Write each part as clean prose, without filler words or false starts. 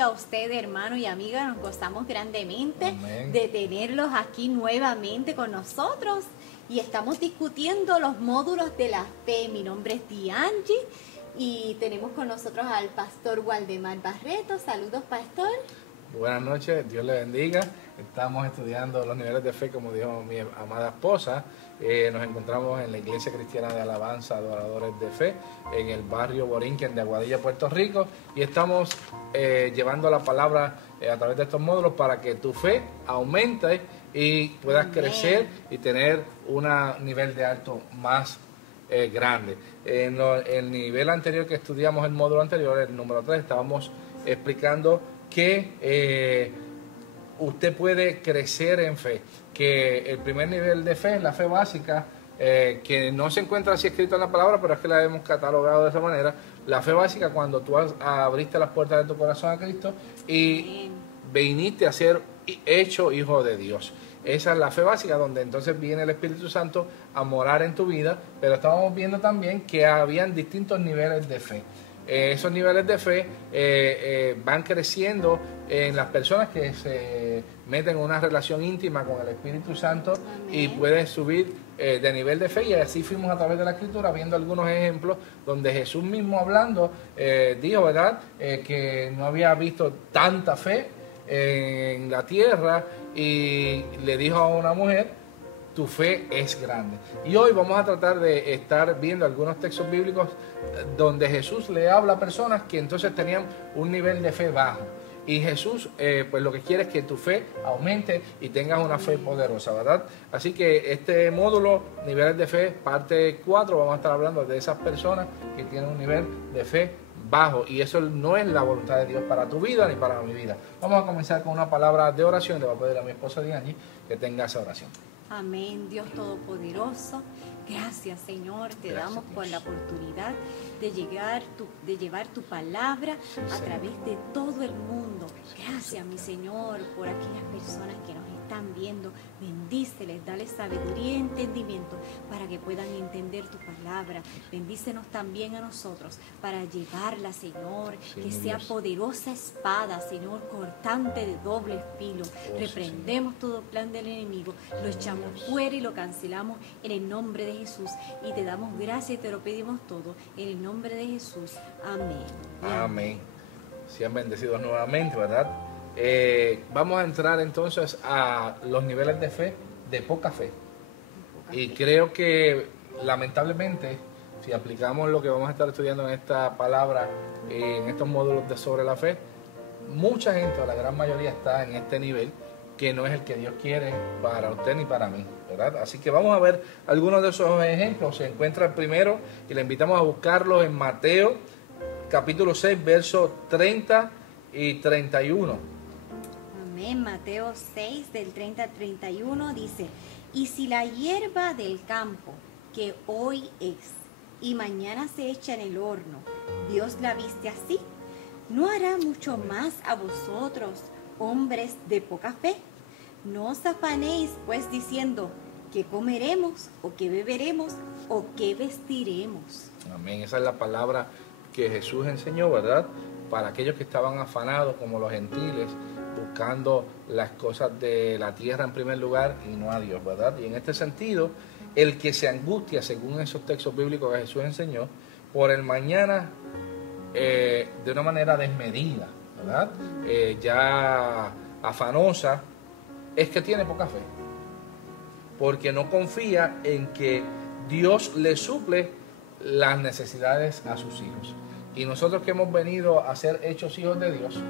bendiga a usted, hermano y amiga. Nos gozamos grandemente Amén. de tenerlos aquí nuevamente con nosotros. Y estamos discutiendo los módulos de la fe. Mi nombre es Diangie y tenemos con nosotros al pastor Waldemar Barreto. Saludos, pastor. Buenas noches, Dios le bendiga. Estamos estudiando los niveles de fe, como dijo mi amada esposa. Nos encontramos en la Iglesia Cristiana de Alabanza, Adoradores de Fe, en el barrio Borinquen de Aguadilla, Puerto Rico. Y estamos llevando la palabra a través de estos módulos para que tu fe aumente y puedas crecer y tener un nivel de alto más grande. En el nivel anterior que estudiamos, el módulo anterior, el número 3, estábamos explicando que usted puede crecer en fe, que el primer nivel de fe es la fe básica, que no se encuentra así escrito en la palabra, pero es que la hemos catalogado de esa manera. La fe básica, cuando tú abriste las puertas de tu corazón a Cristo y viniste a ser hecho hijo de Dios. Esa es la fe básica, donde entonces viene el Espíritu Santo a morar en tu vida, pero estábamos viendo también que habían distintos niveles de fe. Esos niveles de fe van creciendo en las personas que se meten en una relación íntima con el Espíritu Santo. Amén. Y puedes subir de nivel de fe, y así fuimos a través de la Escritura viendo algunos ejemplos donde Jesús mismo hablando dijo, ¿verdad?, que no había visto tanta fe en la tierra, y le dijo a una mujer, tu fe es grande. Y hoy vamos a tratar de estar viendo algunos textos bíblicos donde Jesús le habla a personas que entonces tenían un nivel de fe bajo. Y Jesús, pues lo que quiere es que tu fe aumente y tengas una fe poderosa, ¿verdad? Así que este módulo, niveles de fe, parte 4, vamos a estar hablando de esas personas que tienen un nivel de fe bajo, y eso no es la voluntad de Dios para tu vida ni para mi vida. Vamos a comenzar con una palabra de oración. Le voy a pedir a mi esposa Diangie que tenga esa oración. Amén, Dios Todopoderoso. Gracias, Señor. Te damos por la oportunidad de llevar tu palabra a través de todo el mundo. Gracias, mi Señor, por aquellas personas que nos están viendo. Bendíceles, dale sabiduría y entendimiento para que puedan entender tu palabra. Bendícenos también a nosotros para llevarla, Señor, que sea poderosa espada, Señor, cortante de doble filo. Reprendemos todo plan del enemigo, lo echamos fuera y lo cancelamos en el nombre de Jesús, y te damos gracias y te lo pedimos todo en el nombre de Jesús. Amén. Amén. Sean bendecidos nuevamente, ¿verdad? Vamos a entrar entonces a los niveles de fe, de poca fe. Y creo que lamentablemente, si aplicamos lo que vamos a estar estudiando en esta palabra, en estos módulos de sobre la fe, mucha gente, o la gran mayoría, está en este nivel que no es el que Dios quiere para usted ni para mí, ¿verdad? Así que vamos a ver algunos de esos ejemplos. Se encuentra el primero y le invitamos a buscarlo en Mateo capítulo 6, versos 30 y 31. Amén. Mateo 6, del 30 al 31 dice: y si la hierba del campo, que hoy es y mañana se echa en el horno, Dios la viste así, ¿no hará mucho más a vosotros, hombres de poca fe? No os afanéis pues diciendo, ¿qué comeremos, o qué beberemos, o qué vestiremos? Amén. Esa es la palabra que Jesús enseñó, ¿verdad? Para aquellos que estaban afanados como los gentiles, buscando las cosas de la tierra en primer lugar y no a Dios, ¿verdad? Y en este sentido, el que se angustia, según esos textos bíblicos que Jesús enseñó, por el mañana de una manera desmedida, ¿verdad? Ya afanosa, es que tiene poca fe, porque no confía en que Dios le suple las necesidades a sus hijos. Y nosotros que hemos venido a ser hechos hijos de Dios,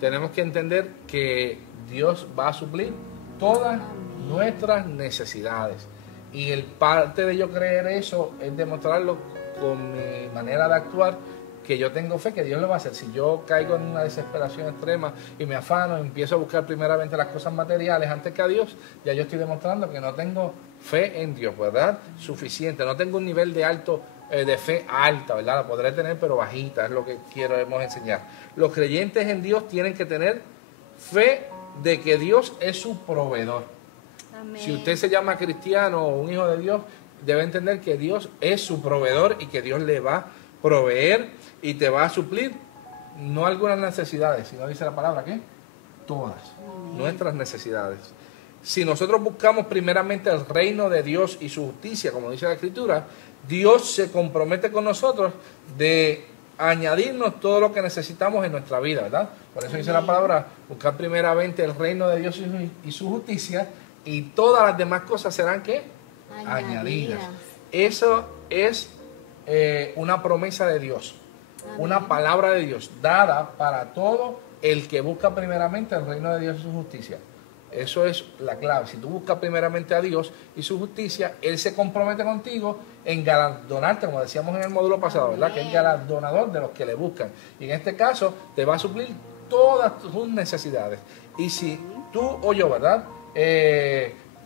tenemos que entender que Dios va a suplir todas nuestras necesidades. Y el parte de yo creer eso es demostrarlo con mi manera de actuar, que yo tengo fe que Dios lo va a hacer. Si yo caigo en una desesperación extrema y me afano y empiezo a buscar primeramente las cosas materiales antes que a Dios, ya yo estoy demostrando que no tengo fe en Dios, ¿verdad? Suficiente, no tengo un nivel de fe alta, ¿verdad? La podré tener, pero bajita, es lo que queremos enseñar. Los creyentes en Dios tienen que tener fe de que Dios es su proveedor. Amén. Si usted se llama cristiano o un hijo de Dios, debe entender que Dios es su proveedor y que Dios le va a proveer y te va a suplir no algunas necesidades, sino dice la palabra, ¿qué? Todas nuestras necesidades. Si nosotros buscamos primeramente el reino de Dios y su justicia, como dice la Escritura, Dios se compromete con nosotros de añadirnos todo lo que necesitamos en nuestra vida, ¿verdad? Por eso dice la palabra, buscar primeramente el reino de Dios y su justicia, y todas las demás cosas serán, ¿qué? Añadidas. Eso es una promesa de Dios, una palabra de Dios dada para todo el que busca primeramente el reino de Dios y su justicia. Eso es la clave. Si tú buscas primeramente a Dios y su justicia, Él se compromete contigo en galardonarte, como decíamos en el módulo pasado, ¿verdad? Que es galardonador de los que le buscan. Y en este caso, te va a suplir todas tus necesidades. Y si tú o yo, ¿verdad?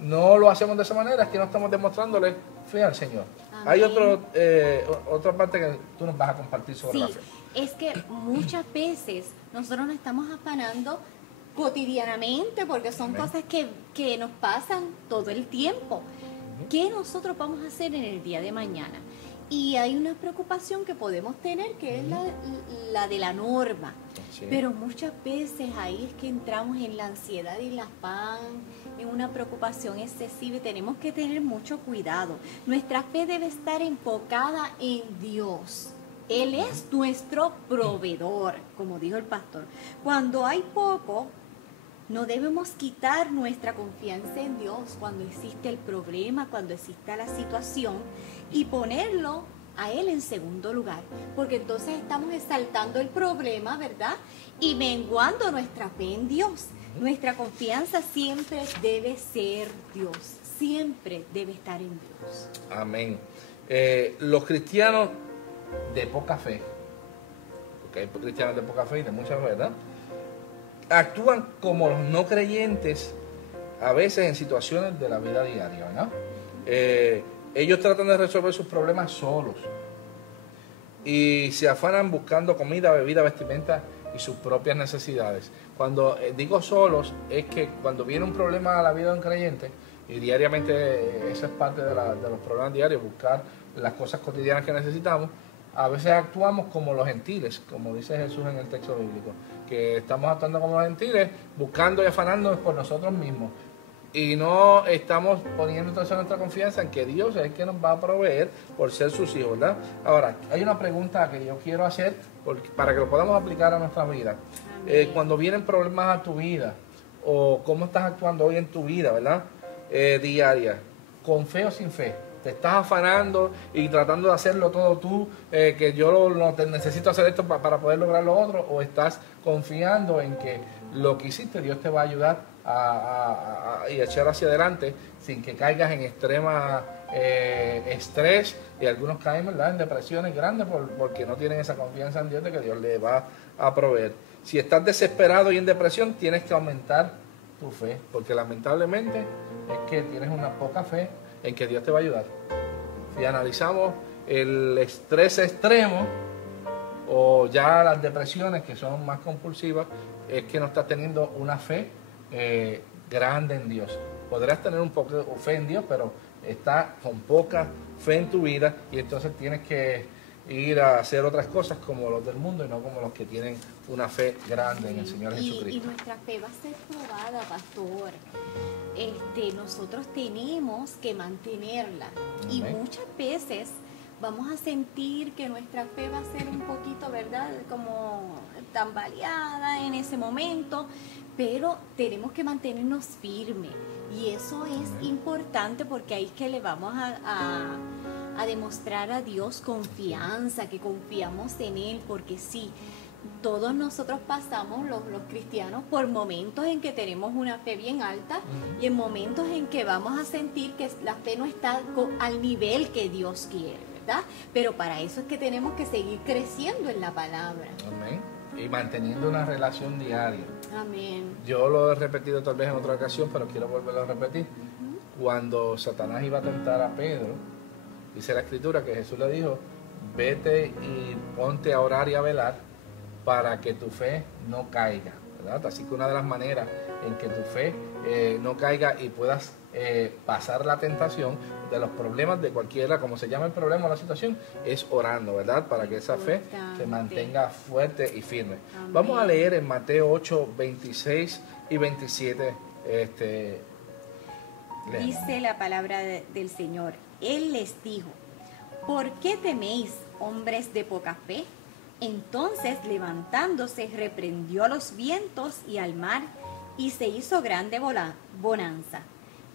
No lo hacemos de esa manera, es que no estamos demostrándole fe al Señor. Amén. Hay otra parte que tú nos vas a compartir sobre la fe. Es que muchas veces nosotros nos estamos afanando cotidianamente, porque son cosas que nos pasan todo el tiempo. ¿Qué nosotros vamos a hacer en el día de mañana? Y hay una preocupación que podemos tener, que es la de la norma. Sí. Pero muchas veces ahí es que entramos en la ansiedad y el afán, en una preocupación excesiva, y tenemos que tener mucho cuidado. Nuestra fe debe estar enfocada en Dios. Él es nuestro proveedor, como dijo el pastor. Cuando hay poco, no debemos quitar nuestra confianza en Dios cuando existe el problema, cuando exista la situación, y ponerlo a Él en segundo lugar, porque entonces estamos exaltando el problema, ¿verdad? Y menguando nuestra fe en Dios. Nuestra confianza siempre debe ser Dios, siempre debe estar en Dios. Amén. Los cristianos de poca fe, porque hay cristianos de poca fe y de mucha fe, ¿verdad? Actúan como los no creyentes a veces en situaciones de la vida diaria, ¿verdad? Ellos tratan de resolver sus problemas solos y se afanan buscando comida, bebida, vestimenta y sus propias necesidades. Cuando digo solos, es que cuando viene un problema a la vida de un creyente, y diariamente esa es parte de los problemas diarios, buscar las cosas cotidianas que necesitamos, a veces actuamos como los gentiles, como dice Jesús en el texto bíblico, que estamos actuando como los gentiles, buscando y afanándonos por nosotros mismos. Y no estamos poniendo entonces nuestra confianza en que Dios es el que nos va a proveer por ser sus hijos, ¿verdad? Ahora, hay una pregunta que yo quiero hacer para que lo podamos aplicar a nuestra vida. Cuando vienen problemas a tu vida, o cómo estás actuando hoy en tu vida, ¿verdad? Diaria, con fe o sin fe. Te estás afanando y tratando de hacerlo todo tú, que yo necesito hacer esto para poder lograr lo otro, o estás confiando en que lo que hiciste Dios te va a ayudar y echar hacia adelante sin que caigas en extrema estrés, y algunos caen, ¿verdad?, en depresiones grandes porque no tienen esa confianza en Dios de que Dios le va a proveer. Si estás desesperado y en depresión, tienes que aumentar tu fe, porque lamentablemente es que tienes una poca fe en que Dios te va a ayudar. Si analizamos el estrés extremo o ya las depresiones que son más compulsivas, es que no estás teniendo una fe grande en Dios. Podrás tener un poco de fe en Dios, pero estás con poca fe en tu vida, y entonces tienes que ir a hacer otras cosas como los del mundo y no como los que tienen una fe grande en el Señor Jesucristo. Y nuestra fe va a ser probada, pastor. Nosotros tenemos que mantenerla. Amén. Y muchas veces vamos a sentir que nuestra fe va a ser un poquito, ¿verdad?, como tambaleada en ese momento, pero tenemos que mantenernos firmes, y eso es importante, porque ahí es que le vamos a demostrar a Dios confianza, que confiamos en Él, porque sí, todos nosotros pasamos, los cristianos, por momentos en que tenemos una fe bien alta y en momentos en que vamos a sentir que la fe no está al nivel que Dios quiere, ¿verdad? Pero para eso es que tenemos que seguir creciendo en la palabra. Amén. Y manteniendo una relación diaria. Amén. Yo lo he repetido tal vez en otra ocasión, pero quiero volverlo a repetir. Cuando Satanás iba a tentar a Pedro, dice la Escritura que Jesús le dijo: vete y ponte a orar y a velar para que tu fe no caiga. ¿verdad? Así que una de las maneras en que tu fe no caiga y puedas pasar la tentación de los problemas de cualquiera, como se llama el problema o la situación, es orando, ¿verdad? Para que esa fe se mantenga fuerte y firme. Amén. Vamos a leer en Mateo 8, 26 y 27. Dice la palabra del Señor. Él les dijo: ¿por qué teméis, hombres de poca fe? Entonces, levantándose, reprendió a los vientos y al mar, y se hizo grande bonanza.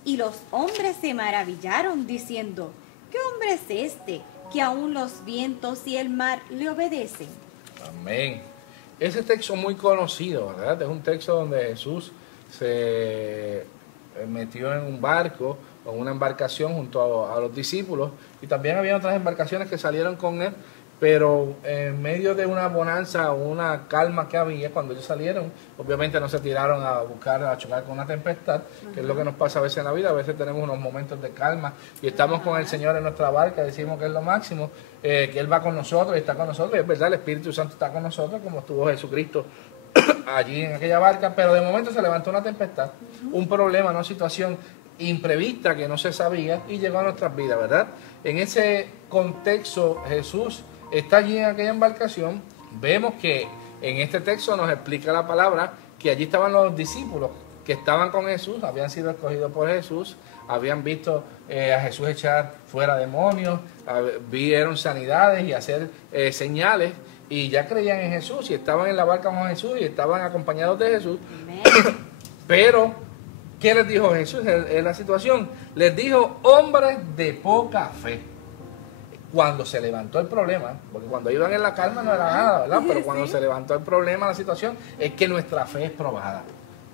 Y los hombres se maravillaron, diciendo: ¿qué hombre es este, que aún los vientos y el mar le obedecen? Amén. Ese texto muy conocido, ¿verdad? Es un texto donde Jesús se metió en un barco o una embarcación junto a los discípulos, y también había otras embarcaciones que salieron con él, pero en medio de una bonanza o una calma que había, cuando ellos salieron, obviamente no se tiraron a buscar, a chocar con una tempestad, que es lo que nos pasa a veces en la vida. A veces tenemos unos momentos de calma y estamos con el Señor en nuestra barca, decimos que es lo máximo, que Él va con nosotros y está con nosotros, y es verdad, el Espíritu Santo está con nosotros, como estuvo Jesucristo allí en aquella barca, pero de momento se levantó una tempestad, un problema, una situación imprevista que no se sabía, y llegó a nuestras vidas, ¿verdad? En ese contexto, Jesús está allí en aquella embarcación. Vemos que en este texto nos explica la palabra que allí estaban los discípulos que estaban con Jesús, habían sido escogidos por Jesús, habían visto a Jesús echar fuera demonios, vieron sanidades y hacer señales, y ya creían en Jesús y estaban en la barca con Jesús y estaban acompañados de Jesús. Pero, ¿qué les dijo Jesús en la situación? Les dijo: hombres de poca fe. Cuando se levantó el problema, porque cuando iban en la calma no era nada, ¿verdad? Pero cuando se levantó el problema, la situación, es que nuestra fe es probada,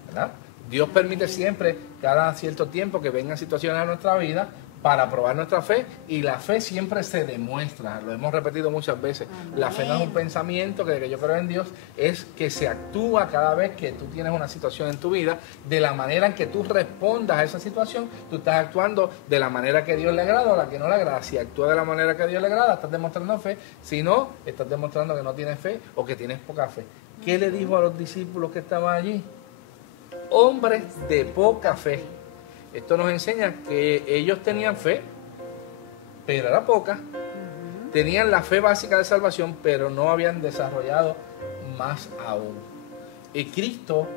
¿verdad? Dios permite siempre, cada cierto tiempo, que vengan situaciones a nuestra vida para probar nuestra fe, y la fe siempre se demuestra, lo hemos repetido muchas veces. Amén. La fe no es un pensamiento que yo creo en Dios, es que se actúa cada vez que tú tienes una situación en tu vida. De la manera en que tú respondas a esa situación, tú estás actuando de la manera que Dios le agrada o la que no le agrada. Si actúas de la manera que Dios le agrada, estás demostrando fe; si no, estás demostrando que no tienes fe o que tienes poca fe. ¿Qué le dijo a los discípulos que estaban allí? Hombres de poca fe. Esto nos enseña que ellos tenían fe, pero era poca. Tenían la fe básica de salvación, pero no habían desarrollado más aún. Y Cristo,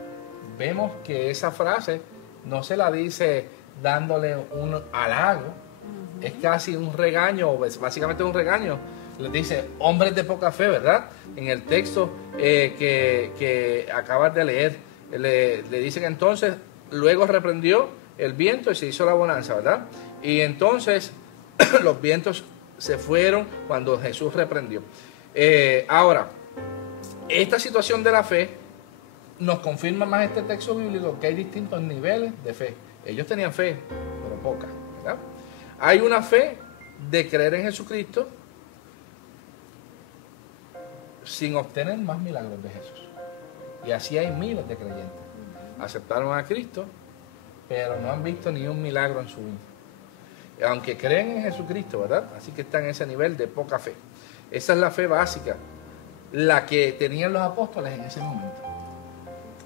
vemos que esa frase no se la dice dándole un halago, es casi un regaño, básicamente un regaño. Les dice: hombres de poca fe, ¿verdad? En el texto que acabas de leer, le dice que entonces luego reprendió el viento y se hizo la bonanza, ¿verdad? Y entonces los vientos se fueron cuando Jesús reprendió. Ahora, esta situación de la fe nos confirma más este texto bíblico, que hay distintos niveles de fe. Ellos tenían fe, pero poca, ¿verdad? Hay una fe de creer en Jesucristo sin obtener más milagros de Jesús. Y así hay miles de creyentes. Aceptaron a Cristo, pero no han visto ni un milagro en su vida, aunque creen en Jesucristo, ¿verdad? Así que están en ese nivel de poca fe. Esa es la fe básica, la que tenían los apóstoles en ese momento.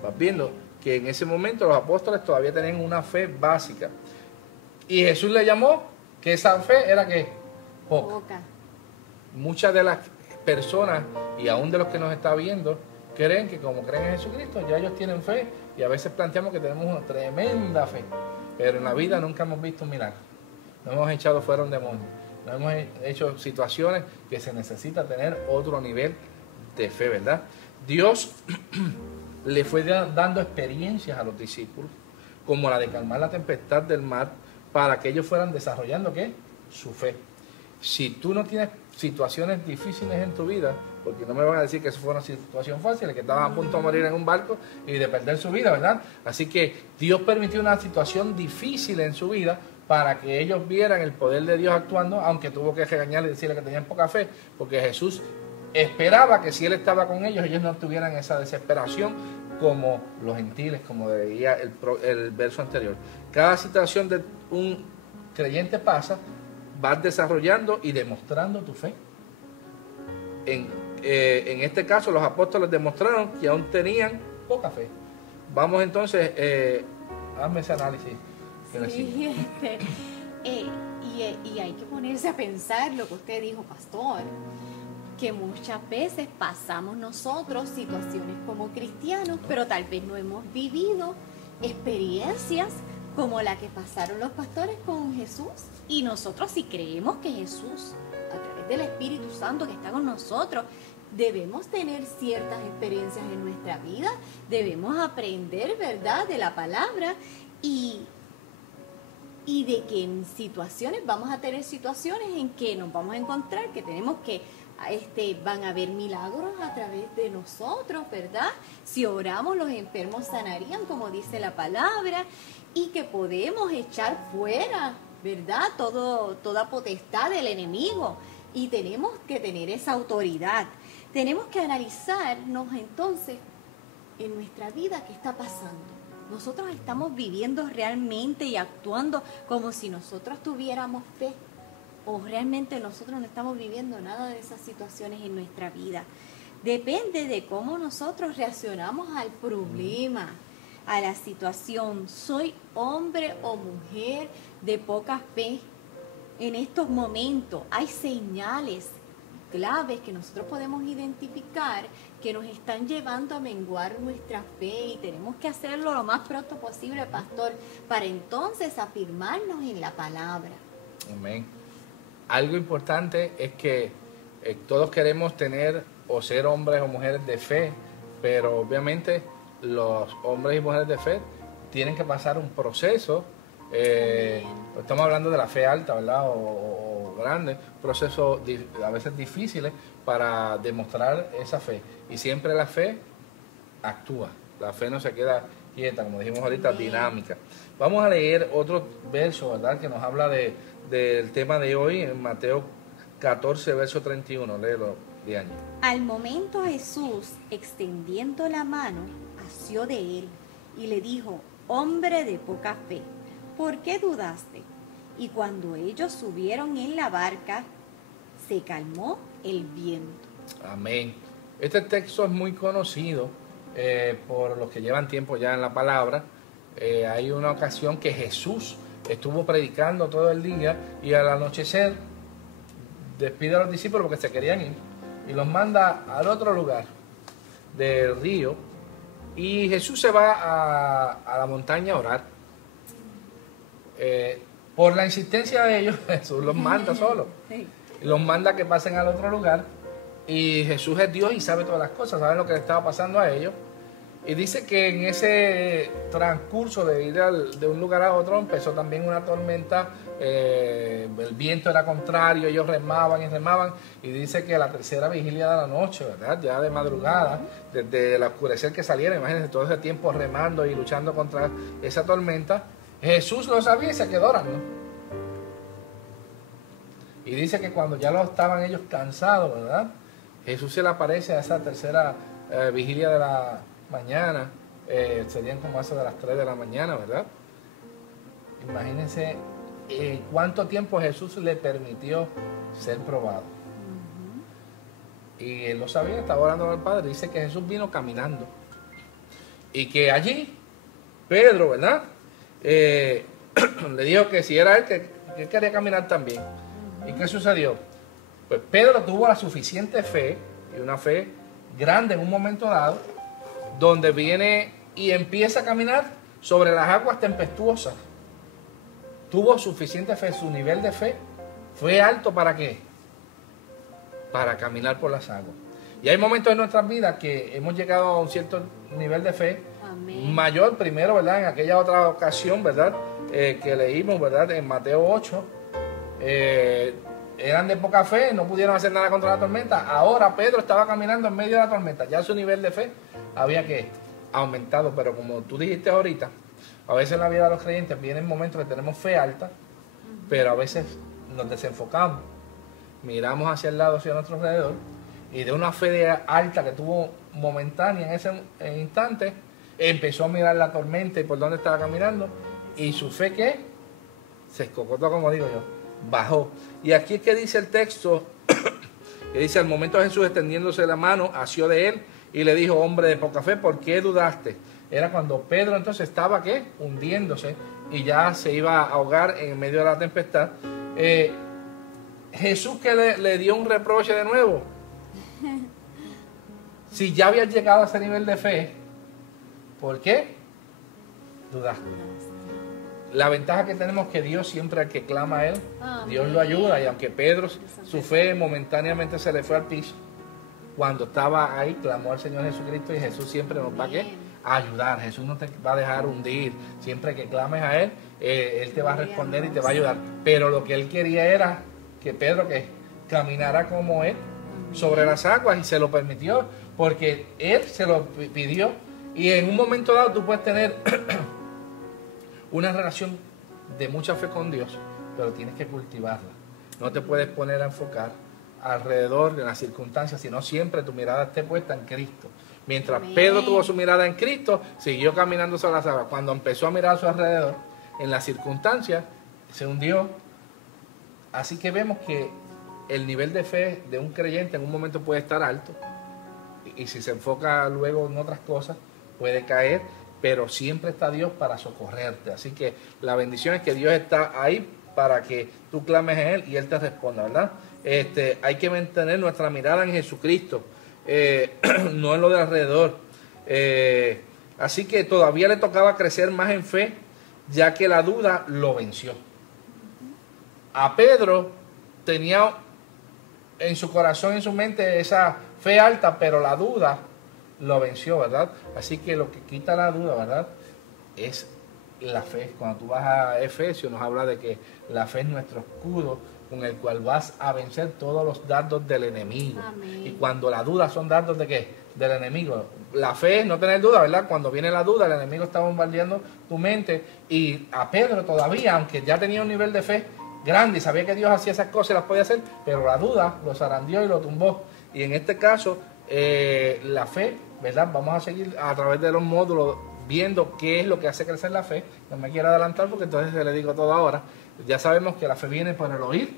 Vas viendo que en ese momento los apóstoles todavía tenían una fe básica, y Jesús le llamó que esa fe era que poca. Muchas de las personas, y aún de los que nos está viendo, creen que como creen en Jesucristo, ya ellos tienen fe, y a veces planteamos que tenemos una tremenda fe, pero en la vida nunca hemos visto un milagro. No hemos echado fuera un demonio, no hemos hecho situaciones que se necesita tener otro nivel de fe, ¿verdad? Dios le fue dando experiencias a los discípulos, como la de calmar la tempestad del mar, para que ellos fueran desarrollando, ¿qué? Su fe. Si tú no tienes situaciones difíciles en tu vida, porque no me van a decir que eso fue una situación fácil, que estaban a punto de morir en un barco y de perder su vida, ¿verdad? Así que Dios permitió una situación difícil en su vida para que ellos vieran el poder de Dios actuando, aunque tuvo que regañarle y decirle que tenían poca fe, porque Jesús esperaba que si Él estaba con ellos, ellos no tuvieran esa desesperación como los gentiles, como decía el verso anterior. Cada situación de un creyente pasa, vas desarrollando y demostrando tu fe. En este caso, los apóstoles demostraron que aún tenían poca fe. Vamos entonces, hazme ese análisis. Sí, y hay que ponerse a pensar lo que usted dijo, pastor, que muchas veces pasamos nosotros situaciones como cristianos, pero tal vez no hemos vivido experiencias como la que pasaron los pastores con Jesús. Y nosotros, si creemos que Jesús, a través del Espíritu Santo que está con nosotros, debemos tener ciertas experiencias en nuestra vida, debemos aprender, ¿verdad?, de la palabra, y de que en situaciones, vamos a tener situaciones en que nos vamos a encontrar que tenemos que, van a haber milagros a través de nosotros, ¿verdad? Si oramos, los enfermos sanarían, como dice la palabra, y que podemos echar fuera, ¿verdad?, toda potestad del enemigo, y tenemos que tener esa autoridad. Tenemos que analizarnos entonces en nuestra vida qué está pasando. Nosotros estamos viviendo realmente y actuando como si nosotros tuviéramos fe, o realmente nosotros no estamos viviendo nada de esas situaciones en nuestra vida. Depende de cómo nosotros reaccionamos al problema, a la situación. Soy hombre o mujer de poca fe. En estos momentos hay señales claves que nosotros podemos identificar que nos están llevando a menguar nuestra fe, y tenemos que hacerlo lo más pronto posible, pastor, para entonces afirmarnos en la palabra. Amén. Algo importante es que todos queremos tener o ser hombres o mujeres de fe, pero obviamente los hombres y mujeres de fe tienen que pasar un proceso. Estamos hablando de la fe alta, ¿verdad? O grande, procesos a veces difíciles para demostrar esa fe. Y siempre la fe actúa, la fe no se queda quieta, como dijimos ahorita, dinámica. Vamos a leer otro verso, ¿verdad?, que nos habla del tema de hoy, en Mateo 14, verso 31. Léelo, Diana. Al momento Jesús, extendiendo la mano, asió de él y le dijo: hombre de poca fe, ¿por qué dudaste? Y cuando ellos subieron en la barca, se calmó el viento. Amén. Este texto es muy conocido por los que llevan tiempo ya en la palabra. Hay una ocasión que Jesús estuvo predicando todo el día y al anochecer despide a los discípulos porque se querían ir y los manda al otro lugar del río, y Jesús se va a la montaña a orar. Por la insistencia de ellos, Jesús los manda solo. Los manda que pasen al otro lugar. Y Jesús es Dios y sabe todas las cosas, sabe lo que le estaba pasando a ellos. Y dice que en ese transcurso de ir de un lugar a otro empezó también una tormenta. El viento era contrario, ellos remaban y remaban. Y dice que a la tercera vigilia de la noche, ¿verdad?, ya de madrugada, desde el oscurecer que saliera, imagínense todo ese tiempo remando y luchando contra esa tormenta, Jesús lo sabía y se quedó orando. Y dice que cuando ya lo estaban ellos cansados, ¿verdad?, Jesús se le aparece a esa tercera vigilia de la mañana, serían como eso de las 3 de la mañana, ¿verdad? Imagínense cuánto tiempo Jesús le permitió ser probado. Y él lo sabía, estaba orando al Padre. Dice que Jesús vino caminando. Y que allí, Pedro, ¿verdad?, le dijo que si era él, que él quería caminar también. ¿Y qué sucedió? Pues Pedro tuvo la suficiente fe, y una fe grande en un momento dado, donde viene y empieza a caminar sobre las aguas tempestuosas. Tuvo suficiente fe, su nivel de fe fue alto. ¿Para qué? Para caminar por las aguas. Y hay momentos en nuestras vidas que hemos llegado a un cierto nivel de fe. Amén. Mayor, primero, ¿verdad?, en aquella otra ocasión, ¿verdad?, que leímos, ¿verdad?, en Mateo 8, eran de poca fe, no pudieron hacer nada contra la tormenta. Ahora Pedro estaba caminando en medio de la tormenta, ya su nivel de fe había que aumentado. Pero como tú dijiste ahorita, a veces en la vida de los creyentes vienen momentos que tenemos fe alta, pero a veces nos desenfocamos, miramos hacia el lado, hacia nuestro alrededor, y de una fe alta que tuvo momentánea en ese instante, empezó a mirar la tormenta y por dónde estaba caminando, y su fe, ¿qué? Se escocotó, como digo yo, bajó. Y aquí es que dice el texto, que dice: al momento de Jesús extendiéndose la mano, asió de él y le dijo, hombre de poca fe, ¿por qué dudaste? Era cuando Pedro entonces estaba, ¿qué? Hundiéndose y ya se iba a ahogar en medio de la tempestad. Jesús que le dio un reproche de nuevo. Si ya habías llegado a ese nivel de fe, ¿por qué dudaste? La ventaja que tenemos es que Dios siempre al que clama a Él, Dios lo ayuda. Y aunque Pedro, su fe momentáneamente se le fue al piso, cuando estaba ahí, clamó al Señor Jesucristo y Jesús siempre nos va a ayudar. Jesús no te va a dejar hundir. Siempre que clames a Él, Él te va a responder y te va a ayudar. Pero lo que Él quería era que Pedro que caminara como Él sobre las aguas y se lo permitió porque Él se lo pidió. Y en un momento dado tú puedes tener una relación de mucha fe con Dios, pero tienes que cultivarla. No te puedes poner a enfocar alrededor de las circunstancias, sino siempre tu mirada esté puesta en Cristo. Mientras Pedro tuvo su mirada en Cristo, siguió caminando sobre las aguas. Cuando empezó a mirar a su alrededor, en las circunstancias, se hundió. Así que vemos que el nivel de fe de un creyente en un momento puede estar alto, y si se enfoca luego en otras cosas, puede caer, pero siempre está Dios para socorrerte. Así que la bendición es que Dios está ahí para que tú clames a Él y Él te responda, ¿verdad? Hay que mantener nuestra mirada en Jesucristo, no en lo de alrededor. Así que todavía le tocaba crecer más en fe, ya que la duda lo venció. A Pedro tenía en su corazón, en su mente, esa fe alta, pero la duda lo venció, ¿verdad? Así que lo que quita la duda, ¿verdad?, es la fe. Cuando tú vas a Efesios, nos habla de que la fe es nuestro escudo con el cual vas a vencer todos los dardos del enemigo. Amén. Y cuando la duda son dardos de ¿qué? Del enemigo. La fe es no tener duda, ¿verdad? Cuando viene la duda, el enemigo está bombardeando tu mente. Y a Pedro todavía, aunque ya tenía un nivel de fe grande y sabía que Dios hacía esas cosas y las podía hacer, pero la duda lo zarandeó y lo tumbó. Y en este caso, la fe, ¿verdad? Vamos a seguir a través de los módulos viendo qué es lo que hace crecer la fe. No me quiero adelantar porque entonces le digo todo ahora. Ya sabemos que la fe viene por el oír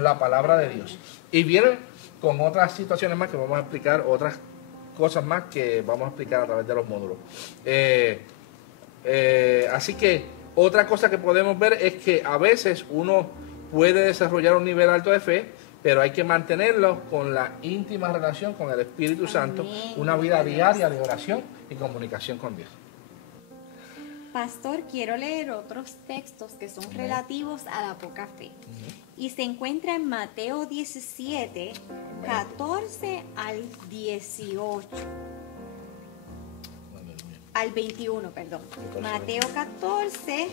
la palabra de Dios. Y viene con otras situaciones más que vamos a explicar, otras cosas más que vamos a explicar a través de los módulos. Así que otra cosa que podemos ver es que a veces uno puede desarrollar un nivel alto de fe, pero hay que mantenerlo con la íntima relación con el Espíritu Santo, una vida diaria de oración y comunicación con Dios. Pastor, quiero leer otros textos que son relativos a la poca fe. Y se encuentra en Mateo 17, 14 al 18. Al 21, perdón. Mateo 14,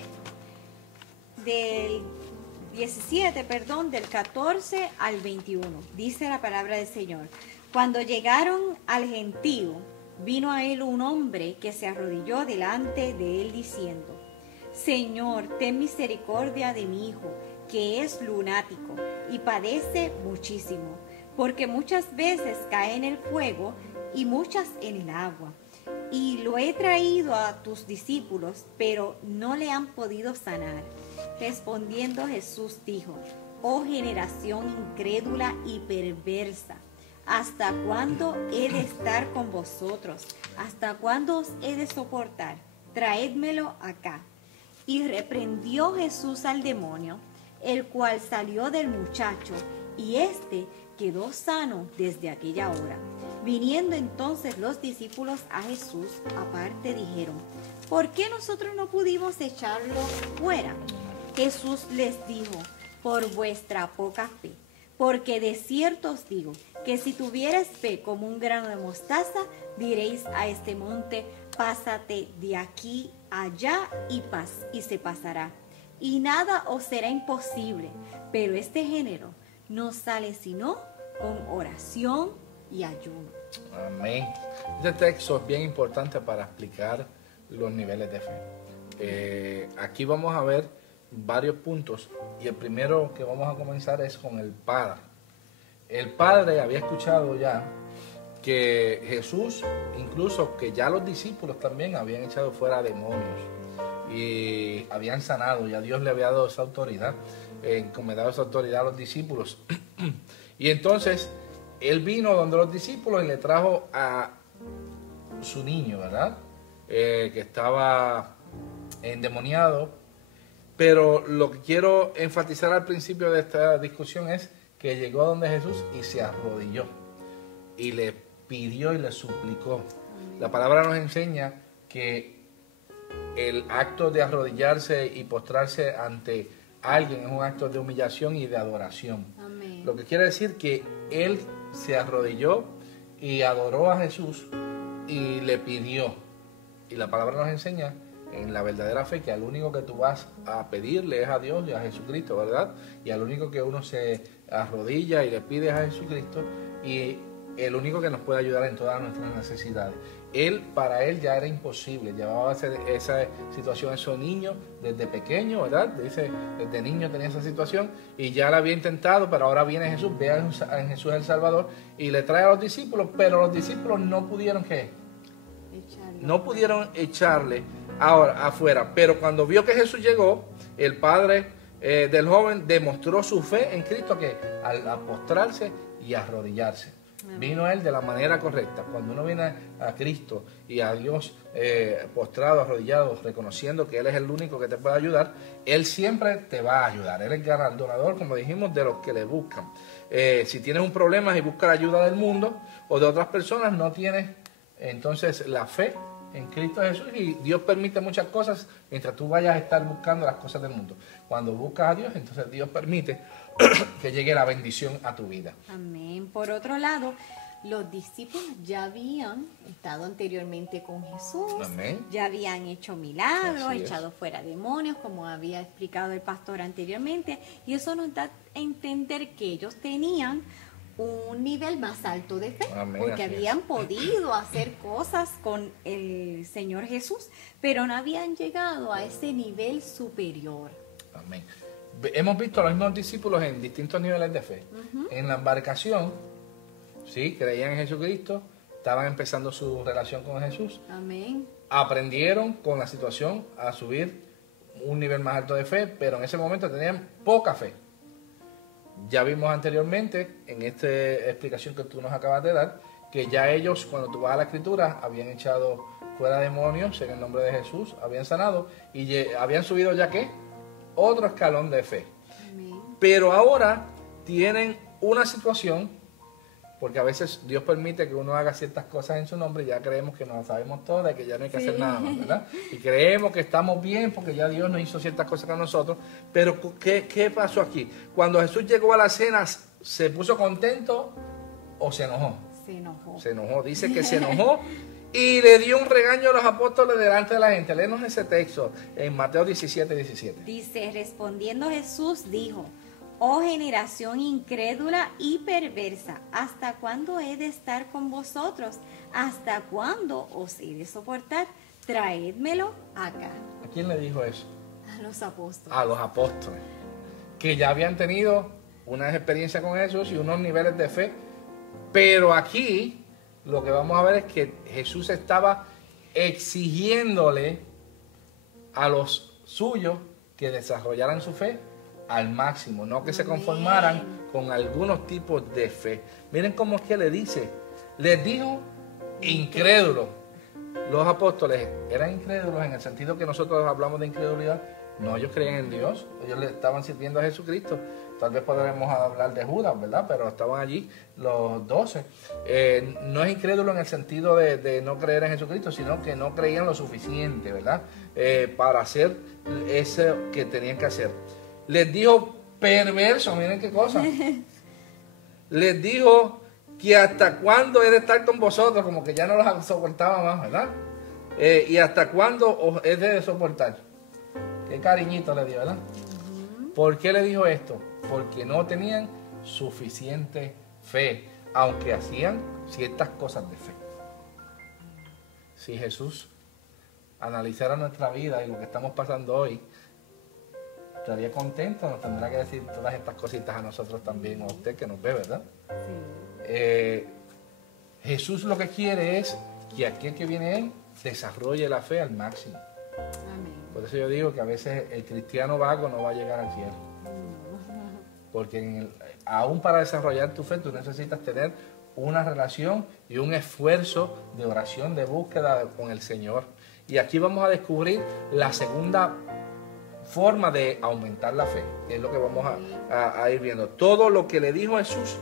del 17, perdón, del 14 al 21. Dice la palabra del Señor. Cuando llegaron al gentío, vino a él un hombre que se arrodilló delante de él diciendo: Señor, ten misericordia de mi hijo, que es lunático y padece muchísimo, porque muchas veces cae en el fuego y muchas en el agua. Y lo he traído a tus discípulos, pero no le han podido sanar. Respondiendo Jesús dijo: Oh generación incrédula y perversa, ¿hasta cuándo he de estar con vosotros? ¿Hasta cuándo os he de soportar? Traédmelo acá. Y reprendió Jesús al demonio, el cual salió del muchacho, y éste quedó sano desde aquella hora. Viniendo entonces los discípulos a Jesús aparte, dijeron: ¿Por qué nosotros no pudimos echarlo fuera? Jesús les dijo: por vuestra poca fe. Porque de cierto os digo que si tuvierais fe como un grano de mostaza, diréis a este monte: pásate de aquí allá, y se pasará. Y nada os será imposible. Pero este género no sale sino con oración y ayuno. Amén. Este texto es bien importante para explicar los niveles de fe. Aquí vamos a ver varios puntos, y el primero que vamos a comenzar es con el Padre. El Padre había escuchado ya que Jesús, incluso que ya los discípulos también habían echado fuera demonios y habían sanado, ya Dios le había dado esa autoridad, encomendado esa autoridad a los discípulos. Y entonces él vino donde los discípulos y le trajo a su niño, ¿verdad? Que estaba endemoniado. Pero lo que quiero enfatizar al principio de esta discusión es que llegó donde Jesús y se arrodilló y le pidió y le suplicó. La palabra nos enseña que el acto de arrodillarse y postrarse ante alguien es un acto de humillación y de adoración. Amén. Lo que quiere decir que él se arrodilló y adoró a Jesús y le pidió. Y la palabra nos enseña en la verdadera fe que al único que tú vas a pedirle es a Dios y a Jesucristo, ¿verdad? Y al único que uno se arrodilla y le pide es a Jesucristo, y el único que nos puede ayudar en todas nuestras necesidades. Para él ya era imposible, llevaba esa situación, esos niños desde pequeño, ¿verdad? Dice, desde niño tenía esa situación y ya la había intentado, pero ahora viene Jesús, ve en Jesús el Salvador y le trae a los discípulos, pero los discípulos no pudieron, ¿qué? No pudieron echarle ahora afuera, pero cuando vio que Jesús llegó, el padre del joven demostró su fe en Cristo, que al postrarse y arrodillarse. Vino él de la manera correcta. Cuando uno viene a Cristo y a Dios postrado, arrodillado, reconociendo que Él es el único que te puede ayudar, Él siempre te va a ayudar. Él es galardonador, como dijimos, de los que le buscan. Si tienes un problema y buscas la ayuda del mundo o de otras personas, no tienes entonces la fe en Cristo Jesús, y Dios permite muchas cosas mientras tú vayas a estar buscando las cosas del mundo. Cuando buscas a Dios, entonces Dios permite que llegue la bendición a tu vida. Amén. Por otro lado, los discípulos ya habían estado anteriormente con Jesús. Amén. Ya habían hecho milagros, Así es. echado fuera demonios, como había explicado el pastor anteriormente, y eso nos da a entender que ellos tenían un nivel más alto de fe, Amén, porque así habían podido hacer cosas con el Señor Jesús, pero no habían llegado a ese nivel superior. Amén. Hemos visto a los mismos discípulos en distintos niveles de fe. En la embarcación, sí, creían en Jesucristo, estaban empezando su relación con Jesús, Amén. aprendieron con la situación a subir un nivel más alto de fe, pero en ese momento tenían poca fe. Ya vimos anteriormente, en esta explicación que tú nos acabas de dar, que ya ellos, cuando tú vas a la Escritura, habían echado fuera demonios en el nombre de Jesús, habían sanado y habían subido ya, ¿qué? Otro escalón de fe. Amén. Pero ahora tienen una situación, porque a veces Dios permite que uno haga ciertas cosas en su nombre y ya creemos que nos lo sabemos todas, que ya no hay que hacer nada más, ¿verdad? Y creemos que estamos bien porque ya Dios nos hizo ciertas cosas con nosotros. Pero ¿qué pasó aquí? Cuando Jesús llegó a la cena, ¿se puso contento o se enojó? Se enojó. Se enojó, dice que se enojó y le dio un regaño a los apóstoles delante de la gente. Léenos ese texto en Mateo 17:17. Dice, respondiendo Jesús, dijo: oh generación incrédula y perversa, ¿hasta cuándo he de estar con vosotros? ¿Hasta cuándo os he de soportar? Traédmelo acá. ¿A quién le dijo eso? A los apóstoles. A los apóstoles, que ya habían tenido unas experiencias con Jesús y unos niveles de fe, pero aquí lo que vamos a ver es que Jesús estaba exigiéndole a los suyos que desarrollaran su fe al máximo, no que se conformaran con algunos tipos de fe. Miren cómo es que le dice, les dijo incrédulos. Los apóstoles eran incrédulos en el sentido que nosotros hablamos de incredulidad. No, ellos creían en Dios, ellos le estaban sirviendo a Jesucristo. Tal vez podremos hablar de Judas, ¿verdad? Pero estaban allí los 12. No es incrédulo en el sentido de no creer en Jesucristo, sino que no creían lo suficiente, ¿verdad? Para hacer eso que tenían que hacer. Les dijo perverso, miren qué cosa. Les dijo que hasta cuándo he de estar con vosotros, como que ya no los soportaba más, ¿verdad? Y hasta cuándo os he de soportar. Qué cariñito le dio, ¿verdad? ¿Por qué le dijo esto? Porque no tenían suficiente fe, aunque hacían ciertas cosas de fe. Si Jesús analizara nuestra vida y lo que estamos pasando hoy, estaría contento, nos tendrá que decir todas estas cositas a nosotros también, a usted que nos ve, ¿verdad? Sí. Jesús lo que quiere es que aquel que viene a Él desarrolle la fe al máximo. Amén. Por eso yo digo que a veces el cristiano vago no va a llegar al cielo. porque aún para desarrollar tu fe tú necesitas tener una relación y un esfuerzo de oración, de búsqueda con el Señor. Y aquí vamos a descubrir la segunda forma de aumentar la fe, que es lo que vamos a ir viendo. Todo lo que le dijo Jesús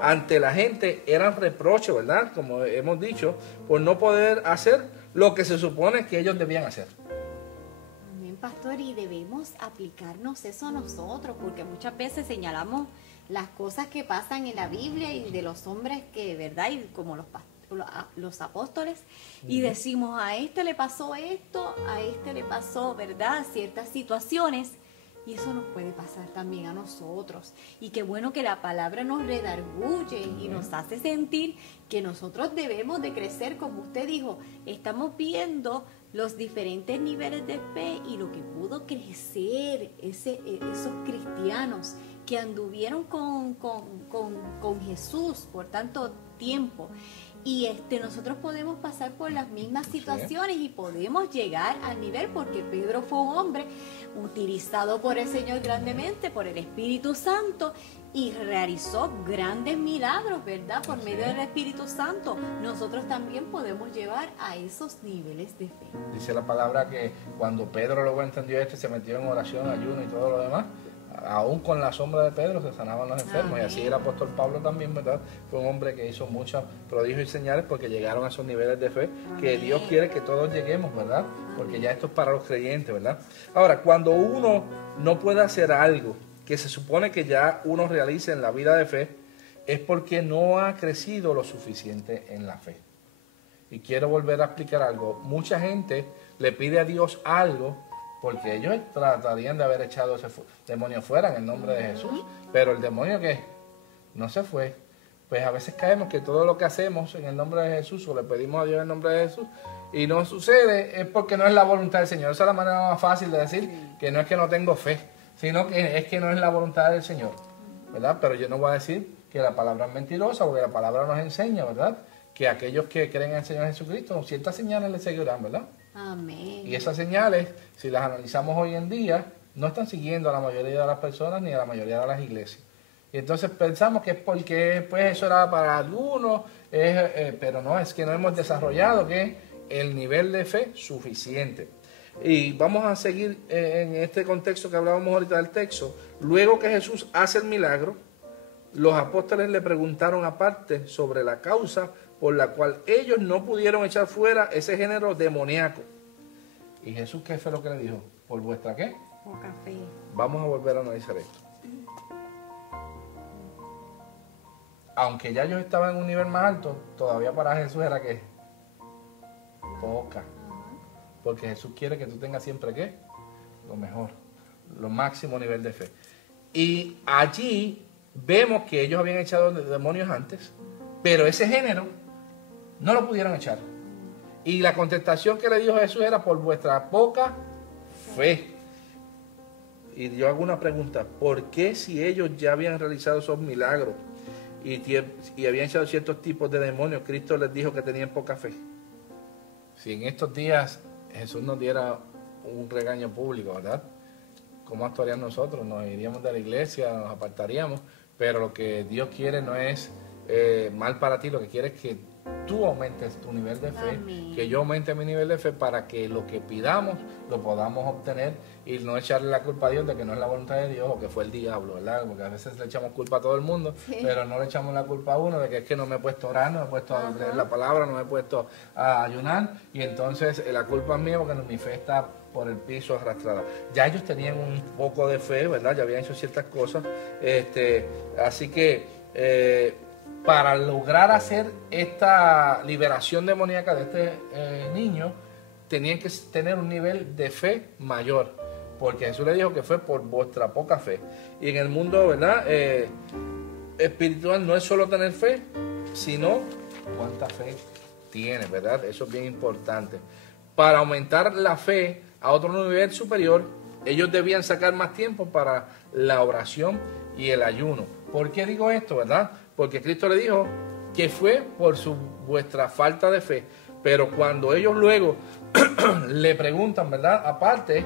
ante la gente eran reproches, ¿verdad? Como hemos dicho, por no poder hacer lo que se supone que ellos debían hacer. Amén, pastor, y debemos aplicarnos eso a nosotros, porque muchas veces señalamos las cosas que pasan en la Biblia y de los hombres que, ¿verdad? Y como los apóstoles, y decimos, a este le pasó esto, a este le pasó, ¿verdad?, ciertas situaciones, y eso nos puede pasar también a nosotros. Y qué bueno que la palabra nos redarguye y nos hace sentir que nosotros debemos de crecer, como usted dijo. Estamos viendo los diferentes niveles de fe y lo que pudo crecer esos cristianos que anduvieron con Jesús por tanto tiempo. Y nosotros podemos pasar por las mismas situaciones y podemos llegar al nivel, porque Pedro fue un hombre utilizado por el Señor grandemente, por el Espíritu Santo, y realizó grandes milagros, ¿verdad? Por medio del Espíritu Santo. Nosotros también podemos llevar a esos niveles de fe. Dice la palabra que cuando Pedro luego entendió esto, se metió en oración, ayuno y todo lo demás, aún con la sombra de Pedro se sanaban los enfermos. Amén. Y así el apóstol Pablo también, ¿verdad? Fue un hombre que hizo muchos prodigios y señales porque llegaron a esos niveles de fe. Amén. Que Dios quiere que todos lleguemos, ¿verdad? Amén. Porque ya esto es para los creyentes, ¿verdad? Ahora, cuando uno no puede hacer algo que se supone que ya uno realice en la vida de fe, es porque no ha crecido lo suficiente en la fe. Y quiero volver a explicar algo. Mucha gente le pide a Dios algo porque ellos tratarían de haber echado ese demonio fuera en el nombre de Jesús, pero el demonio que no se fue. Pues a veces caemos que todo lo que hacemos en el nombre de Jesús, o le pedimos a Dios en el nombre de Jesús, y no sucede, es porque no es la voluntad del Señor. Esa es la manera más fácil de decir que no es que no tengo fe, sino que es que no es la voluntad del Señor, ¿verdad? Pero yo no voy a decir que la palabra es mentirosa, porque la palabra nos enseña, ¿verdad?, que aquellos que creen en el Señor Jesucristo, ciertas señales les seguirán, ¿verdad? Amén. Y esas señales, si las analizamos hoy en día, no están siguiendo a la mayoría de las personas ni a la mayoría de las iglesias. Y entonces pensamos que es porque pues eso era para algunos, pero no, es que no hemos desarrollado que el nivel de fe suficiente. Y vamos a seguir en este contexto que hablábamos ahorita del texto. Luego que Jesús hace el milagro, los apóstoles le preguntaron aparte sobre la causa por la cual ellos no pudieron echar fuera ese género demoníaco. ¿Y Jesús qué fue lo que le dijo? ¿Por vuestra qué? Poca fe. Vamos a volver a analizar esto. Aunque ya ellos estaban en un nivel más alto, todavía para Jesús era ¿qué? Poca. Porque Jesús quiere que tú tengas siempre ¿qué? Lo mejor, lo máximo nivel de fe. Y allí vemos que ellos habían echado demonios antes, pero ese género no lo pudieron echar. Y la contestación que le dijo Jesús era por vuestra poca fe. Y yo hago una pregunta, ¿por qué si ellos ya habían realizado esos milagros y habían echado ciertos tipos de demonios, Cristo les dijo que tenían poca fe? Si en estos días Jesús nos diera un regaño público, ¿verdad? ¿Cómo actuarían nosotros? Nos iríamos de la iglesia, nos apartaríamos, pero lo que Dios quiere no es mal para ti, lo que quiere es que tú aumentes tu nivel de fe, amén, que yo aumente mi nivel de fe para que lo que pidamos lo podamos obtener y no echarle la culpa a Dios de que no es la voluntad de Dios o que fue el diablo, ¿verdad? Porque a veces le echamos culpa a todo el mundo, sí, pero no le echamos la culpa a uno de que es que no me he puesto a orar, no me he puesto a leer la palabra, no me he puesto a ayunar y entonces la culpa es mía porque mi fe está por el piso arrastrada. Ya ellos tenían un poco de fe, ¿verdad? Ya habían hecho ciertas cosas, así que para lograr hacer esta liberación demoníaca de este niño, tenían que tener un nivel de fe mayor, porque Jesús le dijo que fue por vuestra poca fe. Y en el mundo, ¿verdad?, espiritual no es solo tener fe, sino cuánta fe tienes, ¿verdad? Eso es bien importante. Para aumentar la fe a otro nivel superior, ellos debían sacar más tiempo para la oración y el ayuno. ¿Por qué digo esto, verdad? Porque Cristo le dijo que fue por vuestra falta de fe. Pero cuando ellos luego le preguntan, ¿verdad?, aparte,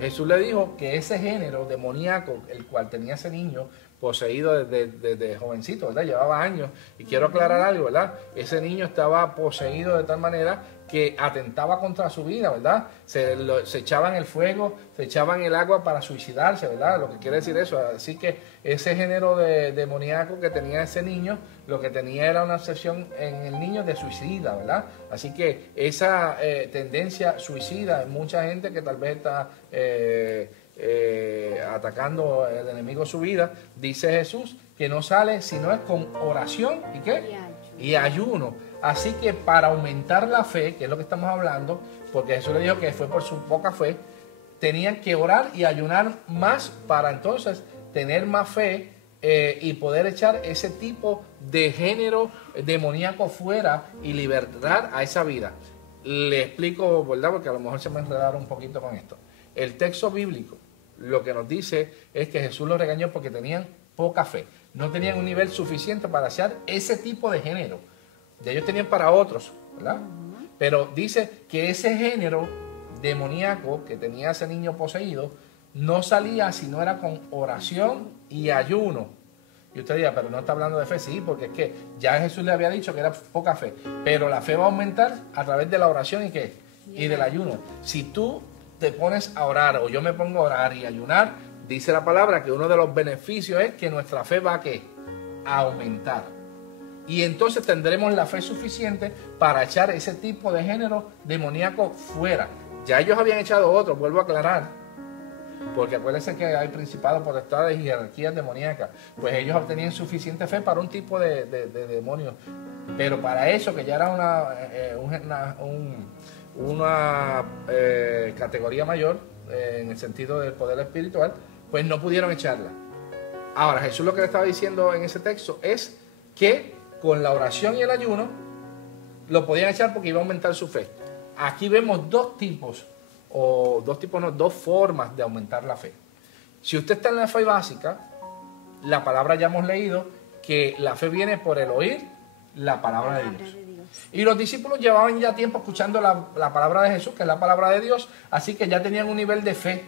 Jesús le dijo que ese género demoníaco, el cual tenía ese niño, poseído desde jovencito, ¿verdad? Llevaba años. Y quiero aclarar algo, ¿verdad? Ese niño estaba poseído de tal manera que atentaba contra su vida, ¿verdad? Se echaba en el fuego, se echaba en el agua para suicidarse, ¿verdad? Lo que quiere decir eso. Así que ese género demoníaco que tenía ese niño, lo que tenía era una obsesión en el niño de suicida, ¿verdad? Así que esa tendencia suicida en mucha gente que tal vez está atacando el enemigo su vida, dice Jesús que no sale si no es con oración y ¿qué? Y ayuno. Así que para aumentar la fe, que es lo que estamos hablando, porque Jesús le dijo que fue por su poca fe, tenían que orar y ayunar más para entonces tener más fe y poder echar ese tipo de género demoníaco fuera y liberar a esa vida. Le explico, ¿verdad? Porque a lo mejor se me enredaron un poquito con esto. El texto bíblico lo que nos dice es que Jesús los regañó porque tenían poca fe. No tenían un nivel suficiente para hacer ese tipo de género. De ellos tenían para otros, ¿verdad? Pero dice que ese género demoníaco que tenía ese niño poseído no salía si no era con oración y ayuno. Y usted dirá, pero no está hablando de fe. Sí, porque es que ya Jesús le había dicho que era poca fe. Pero la fe va a aumentar a través de la oración y ¿qué? Y del ayuno. Si tú te pones a orar o yo me pongo a orar y ayunar, dice la palabra que uno de los beneficios es que nuestra fe va a ¿qué? A aumentar. Y entonces tendremos la fe suficiente para echar ese tipo de género demoníaco fuera. Ya ellos habían echado otro, vuelvo a aclarar. Porque acuérdense que hay principados, potestades y jerarquías demoníacas. Pues ellos tenían suficiente fe para un tipo de demonios. Pero para eso, que ya era una categoría mayor, en el sentido del poder espiritual, pues no pudieron echarla. Ahora, Jesús lo que le estaba diciendo en ese texto es que con la oración y el ayuno lo podían echar porque iba a aumentar su fe. Aquí vemos dos formas de aumentar la fe. Si usted está en la fe básica, la palabra ya hemos leído que la fe viene por el oír la palabra de Dios. Y los discípulos llevaban ya tiempo escuchando la palabra de Jesús, que es la palabra de Dios, así que ya tenían un nivel de fe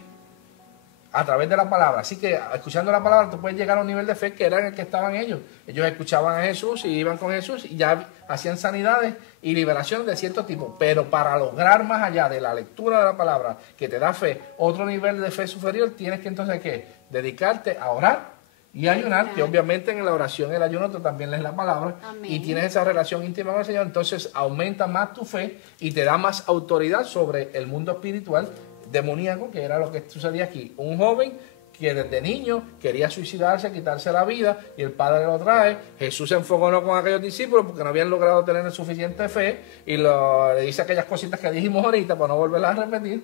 a través de la palabra. Así que escuchando la palabra tú puedes llegar a un nivel de fe que era en el que estaban ellos. Ellos escuchaban a Jesús y iban con Jesús y ya hacían sanidades y liberación de cierto tipo. Pero para lograr más allá de la lectura de la palabra que te da fe, otro nivel de fe superior, tienes que entonces ¿qué? Dedicarte a orar y ayunar, que obviamente en la oración y el ayuno tú también lees la palabra. Amén. Y tienes esa relación íntima con el Señor, entonces aumenta más tu fe y te da más autoridad sobre el mundo espiritual demoníaco, que era lo que sucedía aquí. Un joven que desde niño quería suicidarse, quitarse la vida, y el padre lo trae. Jesús se enfogonó con aquellos discípulos porque no habían logrado tener suficiente fe y le dice aquellas cositas que dijimos ahorita para no volverlas a repetir,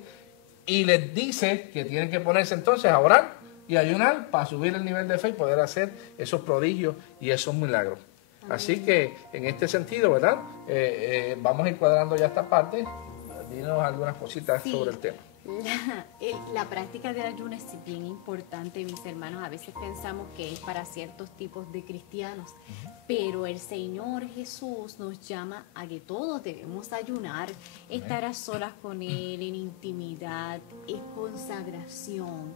y les dice que tienen que ponerse entonces a orar y ayunar para subir el nivel de fe y poder hacer esos prodigios y esos milagros. Así que en este sentido, ¿verdad? Vamos a ir cuadrando ya esta parte. Dinos algunas cositas sobre el tema. La práctica del ayuno es bien importante, mis hermanos. A veces pensamos que es para ciertos tipos de cristianos, pero el Señor Jesús nos llama a que todos debemos ayunar, estar a solas con Él, en intimidad, en consagración.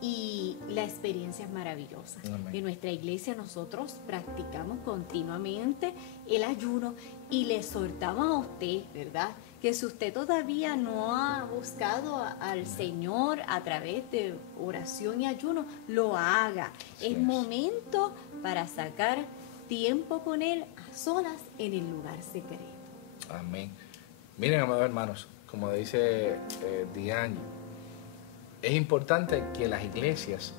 Y la experiencia es maravillosa. En nuestra iglesia nosotros practicamos continuamente el ayuno y le exhortamos a usted, ¿verdad?, que si usted todavía no ha buscado al Señor a través de oración y ayuno, lo haga. Es momento para sacar tiempo con Él a solas en el lugar secreto. Amén. Miren, amados hermanos, como dice Diane, es importante que las iglesias,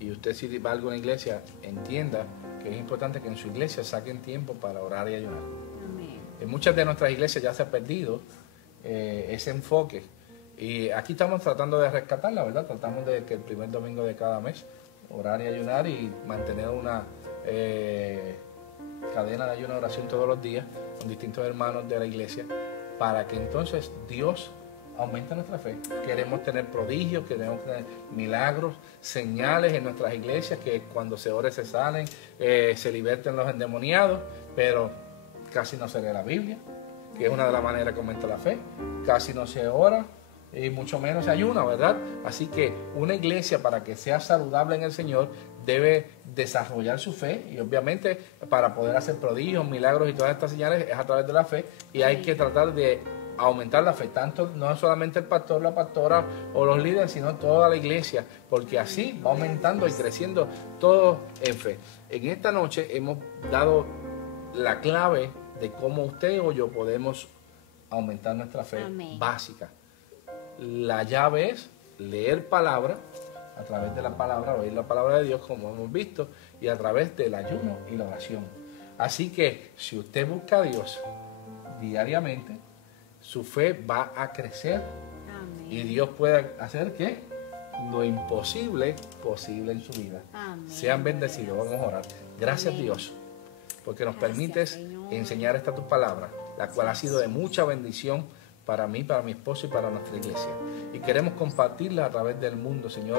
y usted si va a alguna iglesia, entienda que es importante que en su iglesia saquen tiempo para orar y ayunar. Amén. En muchas de nuestras iglesias ya se ha perdido ese enfoque. Y aquí estamos tratando de rescatarla, ¿verdad? Tratamos de que el primer domingo de cada mes orar y ayunar y mantener una cadena de ayuno y oración todos los días con distintos hermanos de la iglesia para que entonces Dios aumenta nuestra fe. Queremos tener prodigios, queremos tener milagros, señales en nuestras iglesias, que cuando se ore se salen, se liberten los endemoniados, pero casi no se lee la Biblia, que es una de las maneras que aumenta la fe. Casi no se ora, y mucho menos se ayuna, ¿verdad? Así que una iglesia, para que sea saludable en el Señor, debe desarrollar su fe, y obviamente para poder hacer prodigios, milagros y todas estas señales es a través de la fe, y hay que tratar de aumentar la fe, tanto no solamente el pastor, la pastora o los líderes, sino toda la iglesia, porque así va aumentando y creciendo todo en fe. En esta noche hemos dado la clave de cómo usted o yo podemos aumentar nuestra fe básica. La llave es leer palabra, a través de la palabra, oír la palabra de Dios, como hemos visto, y a través del ayuno y la oración. Así que si usted busca a Dios diariamente, su fe va a crecer. Amén. Y Dios puede hacer que lo imposible posible en su vida. Amén. Sean bendecidos. Vamos a orar. Gracias, Amén. Dios, porque nos Gracias, permites Señor. enseñar esta tu palabra, la cual ha sido de mucha bendición para mí, para mi esposo y para nuestra iglesia. Y queremos compartirla a través del mundo, Señor,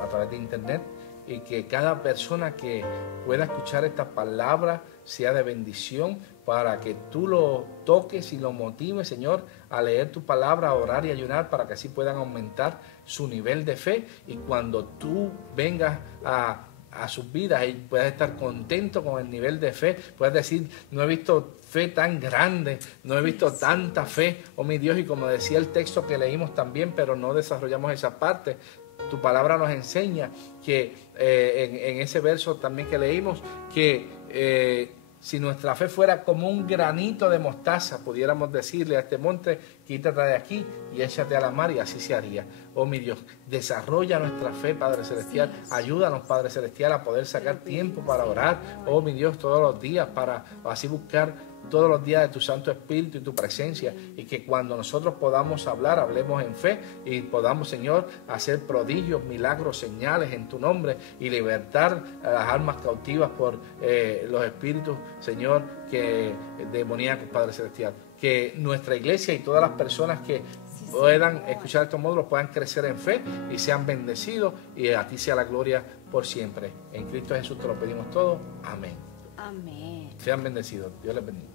a través de internet, y que cada persona que pueda escuchar esta palabra sea de bendición, para que tú lo toques y lo motives, Señor, a leer tu palabra, a orar y ayunar, para que así puedan aumentar su nivel de fe, y cuando tú vengas a sus vidas y puedas estar contento con el nivel de fe, puedas decir: no he visto fe tan grande, no he visto tanta fe, oh mi Dios. Y como decía el texto que leímos también, pero no desarrollamos esa parte, tu palabra nos enseña que en ese verso también que leímos, que si nuestra fe fuera como un granito de mostaza, pudiéramos decirle a este monte: quítate de aquí y échate a la mar, y así se haría. Oh mi Dios, desarrolla nuestra fe, Padre Celestial. Ayúdanos, Padre Celestial, a poder sacar tiempo para orar, oh mi Dios, todos los días, para así buscar todos los días de tu Santo Espíritu y tu presencia, y que cuando nosotros podamos hablar, hablemos en fe, y podamos, Señor, hacer prodigios, milagros, señales en tu nombre, y libertar a las almas cautivas por los espíritus, Señor, que demoníacos, Padre Celestial. Que nuestra iglesia y todas las personas que puedan escuchar estos módulos puedan crecer en fe y sean bendecidos, y a ti sea la gloria por siempre. En Cristo Jesús te lo pedimos todo. Amén. Amén. Sean bendecidos. Dios les bendiga.